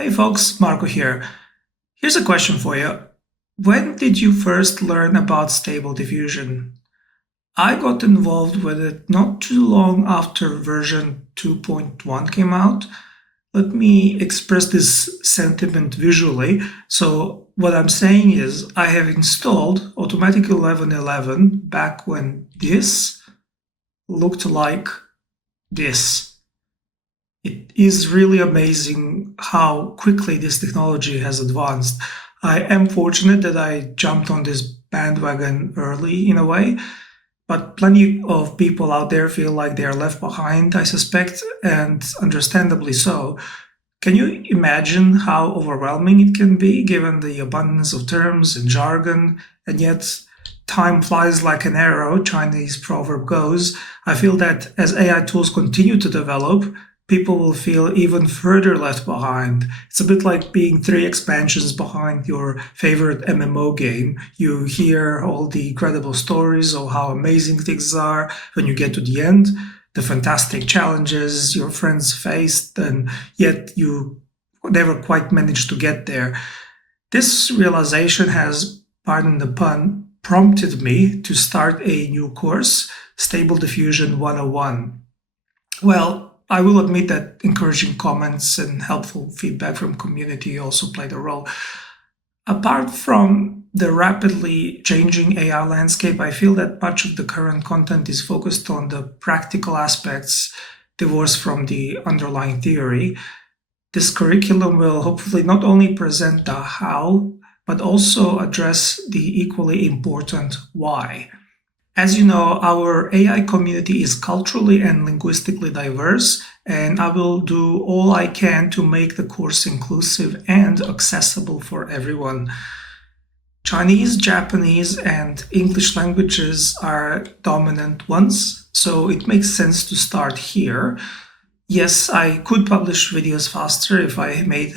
Hey folks, Marco here. Here's a question for you. When did you first learn about stable diffusion? I got involved with it not too long after version 2.1 came out. Let me express this sentiment visually. So what I'm saying is I have installed Automatic 11.11 back when this looked like this. It is really amazing how quickly this technology has advanced. I am fortunate that I jumped on this bandwagon early in a way, but plenty of people out there feel like they are left behind, I suspect, and understandably so. Can you imagine how overwhelming it can be given the abundance of terms and jargon, and yet time flies like an arrow, Chinese proverb goes. I feel that as AI tools continue to develop, people will feel even further left behind. It's a bit like being 3 expansions behind your favorite MMO game. You hear all the incredible stories of how amazing things are when you get to the end, the fantastic challenges your friends faced, and yet you never quite managed to get there. This realization has, pardon the pun, prompted me to start a new course, Stable Diffusion 101. Well, I will admit that encouraging comments and helpful feedback from community also played a role. Apart from the rapidly changing AI landscape, I feel that much of the current content is focused on the practical aspects divorced from the underlying theory. This curriculum will hopefully not only present the how, but also address the equally important why. As you know, our AI community is culturally and linguistically diverse, and I will do all I can to make the course inclusive and accessible for everyone. Chinese, Japanese, and English languages are dominant ones, so it makes sense to start here. Yes, I could publish videos faster if I made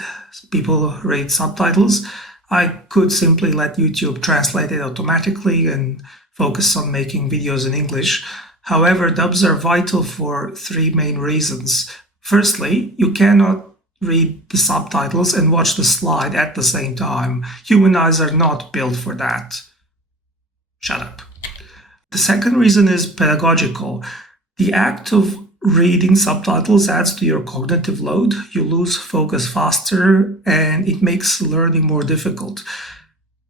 people read subtitles. I could simply let YouTube translate it automatically and focus on making videos in English. However, dubs are vital for 3 main reasons. Firstly, you cannot read the subtitles and watch the slide at the same time. Human eyes are not built for that. Shut up. The second reason is pedagogical. The act of reading subtitles adds to your cognitive load. You lose focus faster, and it makes learning more difficult.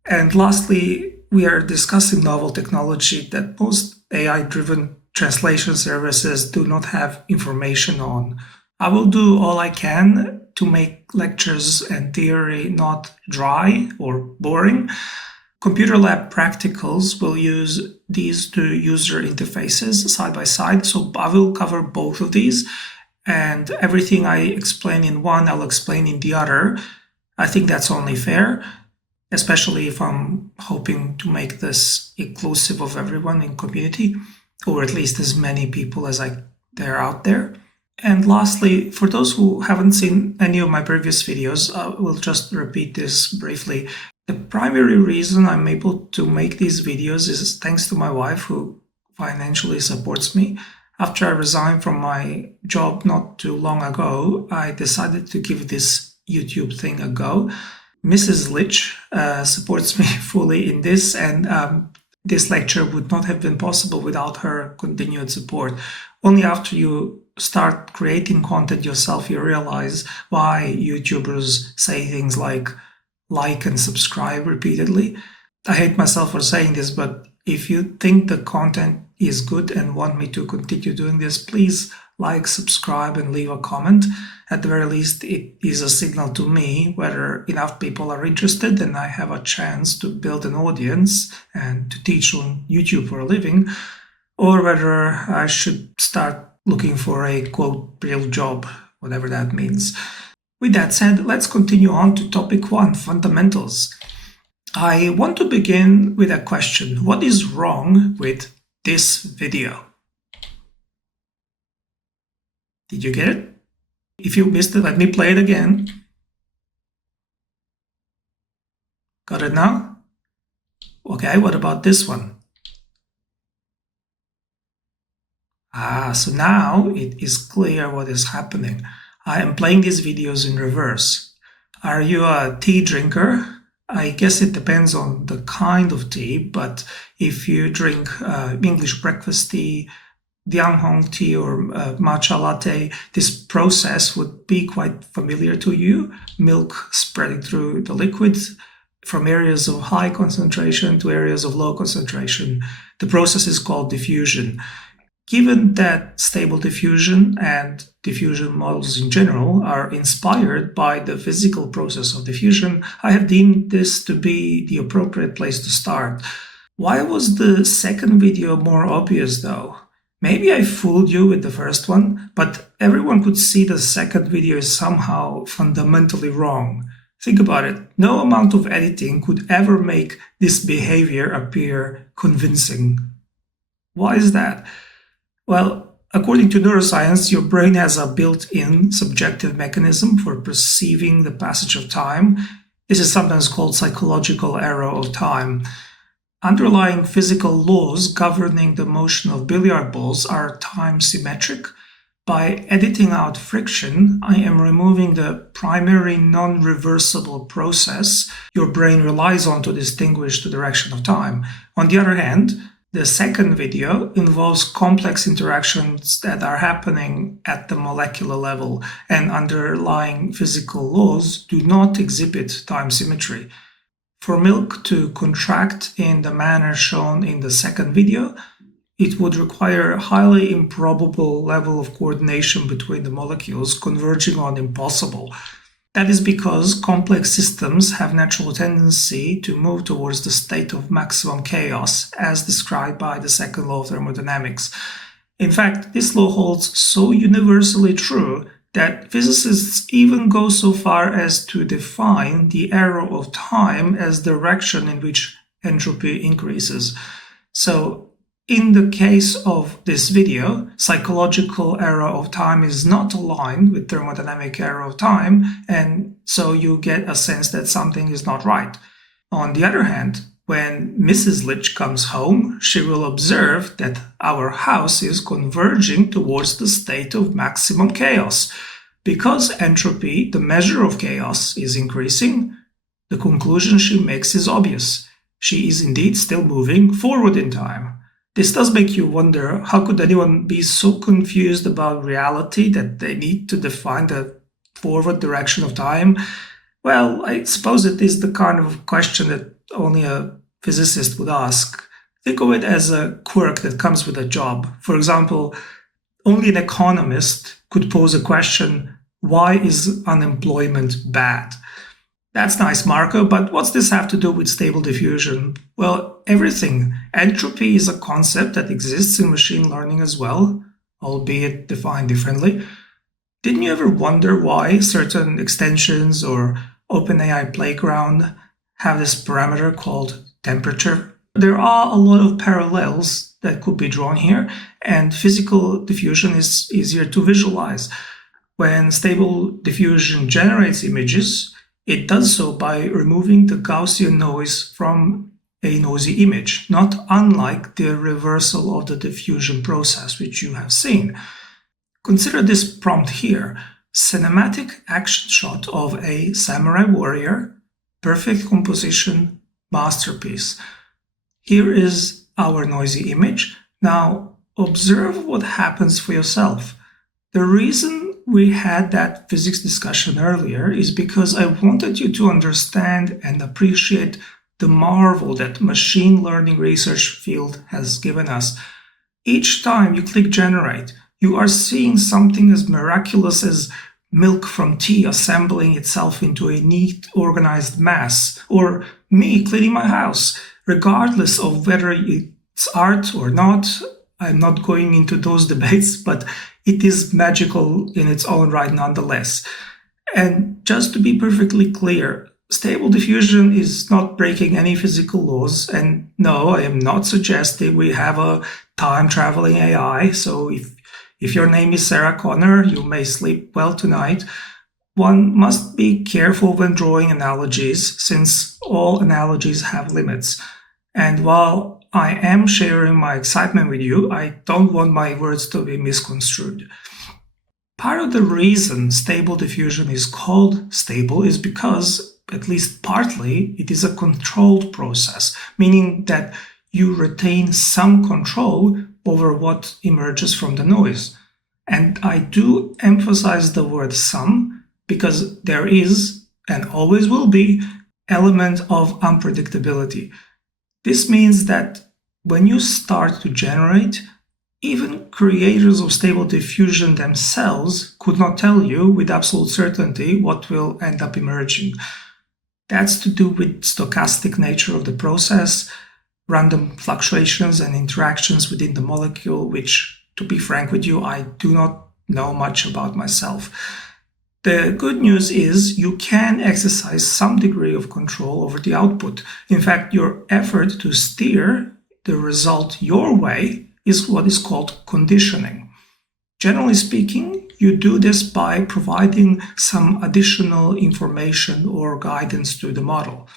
And lastly, we are discussing novel technology that most AI-driven translation services do not have information on. I will do all I can to make lectures and theory not dry or boring. Computer lab practicals will use these two user interfaces side by side, so I will cover both of these, and everything I explain in one, I'll explain in the other. I think that's only fair, especially if I'm hoping to make this inclusive of everyone in community, or at least as many people as there are out there. And lastly, for those who haven't seen any of my previous videos, I will just repeat this briefly. The primary reason I'm able to make these videos is thanks to my wife, who financially supports me. After I resigned from my job not too long ago, I decided to give this YouTube thing a go. Mrs. Litch supports me fully in this, and this lecture would not have been possible without her continued support. Only after you start creating content yourself, you realize why YouTubers say things like and subscribe repeatedly. I hate myself for saying this, but if you think the content is good and want me to continue doing this, please like, subscribe, and leave a comment. At the very least, it is a signal to me whether enough people are interested and I have a chance to build an audience and to teach on YouTube for a living, or whether I should start looking for a quote real job, whatever that means. With that said, let's continue on to topic 1, fundamentals. I want to begin with a question. What is wrong with this video? Did you get it? If you missed it, let me play it again. Got it now? Okay, what about this one? So now it is clear what is happening. I am playing these videos in reverse. Are you a tea drinker? I guess it depends on the kind of tea, but if you drink English breakfast tea, Hong tea, or matcha latte, this process would be quite familiar to you. Milk spreading through the liquid from areas of high concentration to areas of low concentration. The process is called diffusion. Given that stable diffusion and diffusion models in general are inspired by the physical process of diffusion, I have deemed this to be the appropriate place to start. Why was the second video more obvious though? Maybe I fooled you with the first one, but everyone could see the second video is somehow fundamentally wrong. Think about it. No amount of editing could ever make this behavior appear convincing. Why is that? Well, according to neuroscience, your brain has a built-in subjective mechanism for perceiving the passage of time. This is sometimes called psychological arrow of time. Underlying physical laws governing the motion of billiard balls are time symmetric. By editing out friction, I am removing the primary non-reversible process your brain relies on to distinguish the direction of time. On the other hand, the second video involves complex interactions that are happening at the molecular level, and underlying physical laws do not exhibit time symmetry. For milk to contract in the manner shown in the second video, it would require a highly improbable level of coordination between the molecules converging on impossible. That is because complex systems have natural tendency to move towards the state of maximum chaos, as described by the second law of thermodynamics. In fact, this law holds so universally true that physicists even go so far as to define the arrow of time as the direction in which entropy increases. So, in the case of this video, psychological arrow of time is not aligned with thermodynamic arrow of time, and so you get a sense that something is not right. On the other hand, when Mrs. Litch comes home, she will observe that our house is converging towards the state of maximum chaos. Because entropy, the measure of chaos, is increasing, the conclusion she makes is obvious. She is indeed still moving forward in time. This does make you wonder, how could anyone be so confused about reality that they need to define the forward direction of time? Well, I suppose it is the kind of question that only a physicist would ask. Think of it as a quirk that comes with a job. For example, only an economist could pose a question, why is unemployment bad? That's nice, Marco, but what's this have to do with stable diffusion? Well, everything. Entropy is a concept that exists in machine learning as well, albeit defined differently. Didn't you ever wonder why certain extensions or OpenAI Playground have this parameter called temperature? There are a lot of parallels that could be drawn here, and physical diffusion is easier to visualize. When stable diffusion generates images, it does so by removing the Gaussian noise from a noisy image, not unlike the reversal of the diffusion process, which you have seen. Consider this prompt here: cinematic action shot of a samurai warrior, perfect composition, masterpiece. Here is our noisy image. Now observe what happens for yourself. The reason we had that physics discussion earlier is because I wanted you to understand and appreciate the marvel that machine learning research field has given us. Each time you click generate, you are seeing something as miraculous as milk from tea assembling itself into a neat, organized mass, or me cleaning my house. Regardless of whether it's art or not, I'm not going into those debates, but it is magical in its own right nonetheless. And just to be perfectly clear, stable diffusion is not breaking any physical laws. And no, I am not suggesting we have a time-traveling AI. So if your name is Sarah Connor, you may sleep well tonight. One must be careful when drawing analogies, since all analogies have limits. And while I am sharing my excitement with you, I don't want my words to be misconstrued. Part of the reason Stable Diffusion is called stable is because, at least partly, it is a controlled process, meaning that you retain some control over what emerges from the noise. And I do emphasize the word some because there is, and always will be, element of unpredictability. This means that when you start to generate, even creators of Stable Diffusion themselves could not tell you with absolute certainty what will end up emerging. That's to do with stochastic nature of the process, random fluctuations and interactions within the molecule, which, to be frank with you, I do not know much about myself. The good news is you can exercise some degree of control over the output. In fact, your effort to steer the result your way is what is called conditioning. Generally speaking, you do this by providing some additional information or guidance to the model.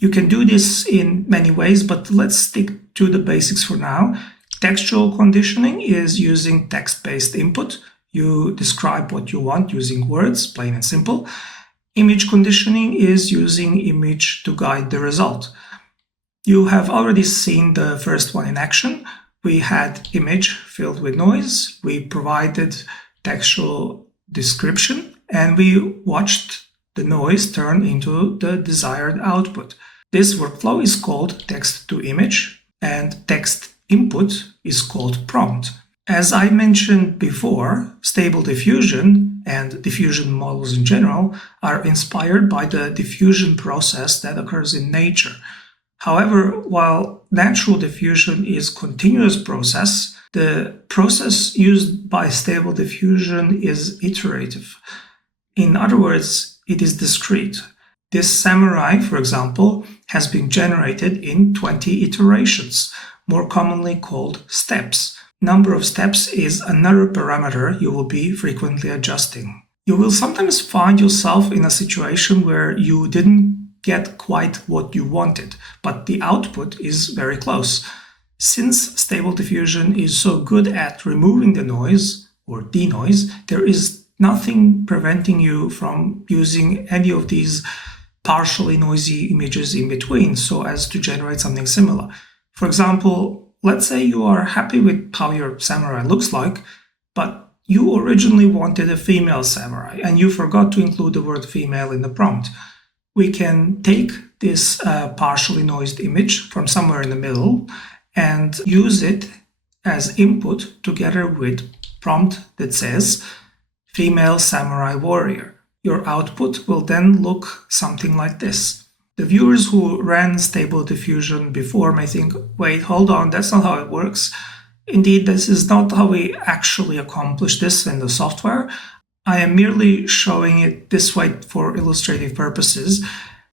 You can do this in many ways, but let's stick to the basics for now. Textual conditioning is using text-based input. You describe what you want using words, plain and simple. Image conditioning is using image to guide the result. You have already seen the first one in action. We had image filled with noise, we provided textual description, and we watched the noise turn into the desired output. This workflow is called text to image, and text input is called prompt. As I mentioned before, Stable Diffusion and diffusion models in general are inspired by the diffusion process that occurs in nature. However, while natural diffusion is a continuous process, the process used by Stable Diffusion is iterative. In other words, it is discrete. This samurai, for example, has been generated in 20 iterations, more commonly called steps. Number of steps is another parameter you will be frequently adjusting. You will sometimes find yourself in a situation where you didn't get quite what you wanted, but the output is very close. Since Stable Diffusion is so good at removing the noise, or denoise, there is nothing preventing you from using any of these partially noisy images in between so as to generate something similar. For example, let's say you are happy with how your samurai looks like, but you originally wanted a female samurai and you forgot to include the word female in the prompt. We can take this partially noised image from somewhere in the middle and use it as input together with prompt that says female samurai warrior. Your output will then look something like this. The viewers who ran Stable Diffusion before may think, wait, hold on, that's not how it works. Indeed, this is not how we actually accomplish this in the software. I am merely showing it this way for illustrative purposes.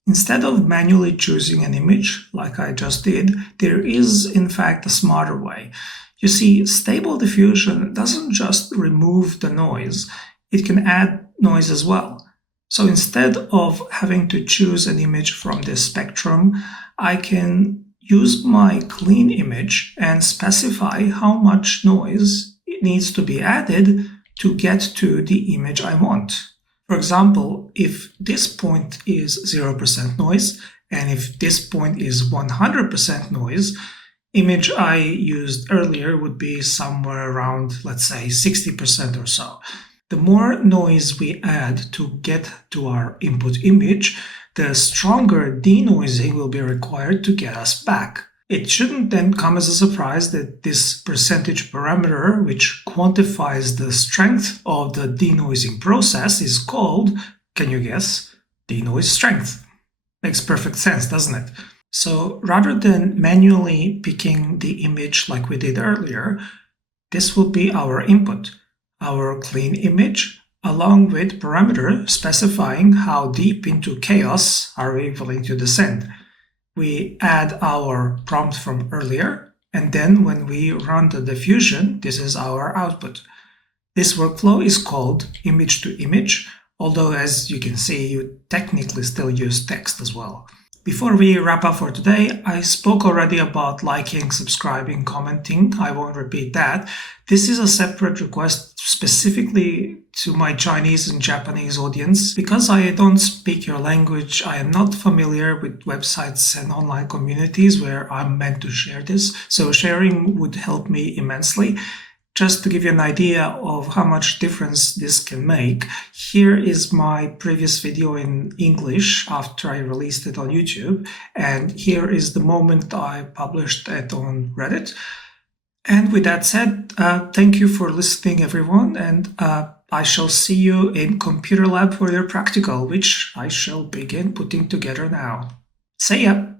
Instead of manually choosing an image, like I just did, there is in fact a smarter way. You see, Stable Diffusion doesn't just remove the noise, it can add noise as well. So instead of having to choose an image from this spectrum, I can use my clean image and specify how much noise it needs to be added to get to the image I want. For example, if this point is 0% noise, and if this point is 100% noise, image I used earlier would be somewhere around, let's say, 60% or so. The more noise we add to get to our input image, the stronger denoising will be required to get us back. It shouldn't then come as a surprise that this percentage parameter, which quantifies the strength of the denoising process, is called, can you guess, denoise strength. Makes perfect sense, doesn't it? So rather than manually picking the image like we did earlier, this will be our input, our clean image, along with parameter specifying how deep into chaos are we willing to descend. We add our prompt from earlier, and then when we run the diffusion, this is our output. This workflow is called image to image, although as you can see, you technically still use text as well. Before we wrap up for today, I spoke already about liking, subscribing, commenting. I won't repeat that. This is a separate request specifically to my Chinese and Japanese audience. Because I don't speak your language, I am not familiar with websites and online communities where I'm meant to share this, so sharing would help me immensely. Just to give you an idea of how much difference this can make, here is my previous video in English after I released it on YouTube, and here is the moment I published it on Reddit. And with that said, thank you for listening, everyone, and I shall see you in Computer Lab for your practical, which I shall begin putting together now. See ya!